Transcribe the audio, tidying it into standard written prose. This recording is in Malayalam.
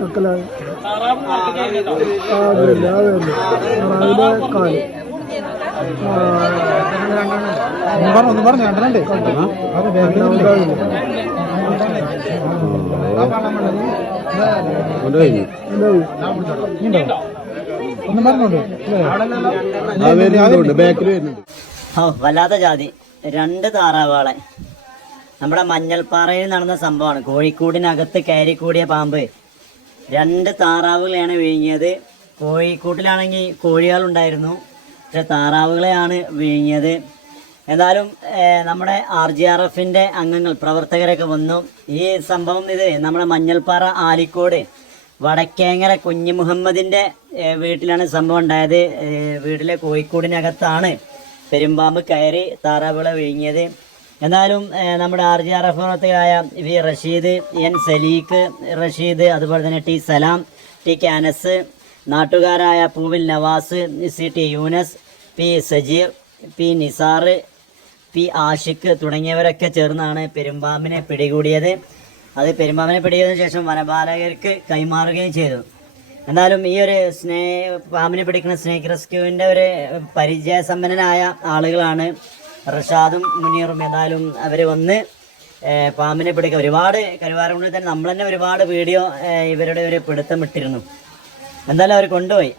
കക്കലായി അതില്ല അതിലെ കാല് ഒന്ന് പറഞ്ഞു രണ്ടേ ഒന്നും പറഞ്ഞോണ്ട് വല്ലാത്ത ജാതി 2 താറാവുകളെ നമ്മുടെ മഞ്ഞൾപ്പാറയിൽ നടന്ന സംഭവമാണ്. കോഴിക്കൂടിനകത്ത് കയറിക്കൂടിയ പാമ്പ് 2 താറാവുകളെയാണ് വിഴുങ്ങിയത്. കോഴിക്കൂട്ടിലാണെങ്കിൽ കോഴികളുണ്ടായിരുന്നു, പക്ഷെ താറാവുകളെയാണ് വിഴുങ്ങിയത്. എന്നാലും നമ്മുടെ RGRFന്റെ അംഗങ്ങൾ പ്രവർത്തകരൊക്കെ വന്നു. ഈ സംഭവം ഇത് നമ്മുടെ മഞ്ഞൾപ്പാറ ആലിക്കോട് വടക്കേങ്ങര കുഞ്ഞി മുഹമ്മദിന്റെ വീട്ടിലാണ് സംഭവം ഉണ്ടായത്. വീട്ടിലെ കോഴിക്കൂടിനകത്താണ് പെരുമ്പാമ്പ് കയറി താറാവുകളെ വിഴുങ്ങിയത്. എന്നാലും നമ്മുടെ RGRF പ്രവർത്തകരായ വി റഷീദ്, എൻ സലീഖ് റഷീദ്, അതുപോലെ തന്നെ ടി സലാം, ടി കാനസ്, നാട്ടുകാരായ Poovil Navas, CT Yoonus, P Sajeer, P Nisar, P Ashiq തുടങ്ങിയവരൊക്കെ ചേർന്നാണ് പെരുമ്പാമ്പിനെ പിടികൂടിയത്. അത് പെരുമ്പാമ്പിനെ പിടികൂടിയതിനു ശേഷം വനപാലകർക്ക് കൈമാറുകയും ചെയ്തു. എന്നാലും ഈ ഒരു പാമ്പിനെ പിടിക്കുന്ന സ്നേക്ക് റെസ്ക്യൂവിൻ്റെ ഒരു പരിചയസമ്പന്നനായ ആളുകളാണ് റഷാദും മുനീറും. എന്നാലും അവർ വന്ന് പാമ്പിനെ പിടിക്കുക, ഒരുപാട് കരുവാരക്കുണ്ടിൽ തന്നെ നമ്മൾ തന്നെ ഒരുപാട് വീഡിയോ ഇവരുടെ ഒരു പിടുത്തം ഇട്ടിരുന്നു. എന്തായാലും അവർ കൊണ്ടുപോയി.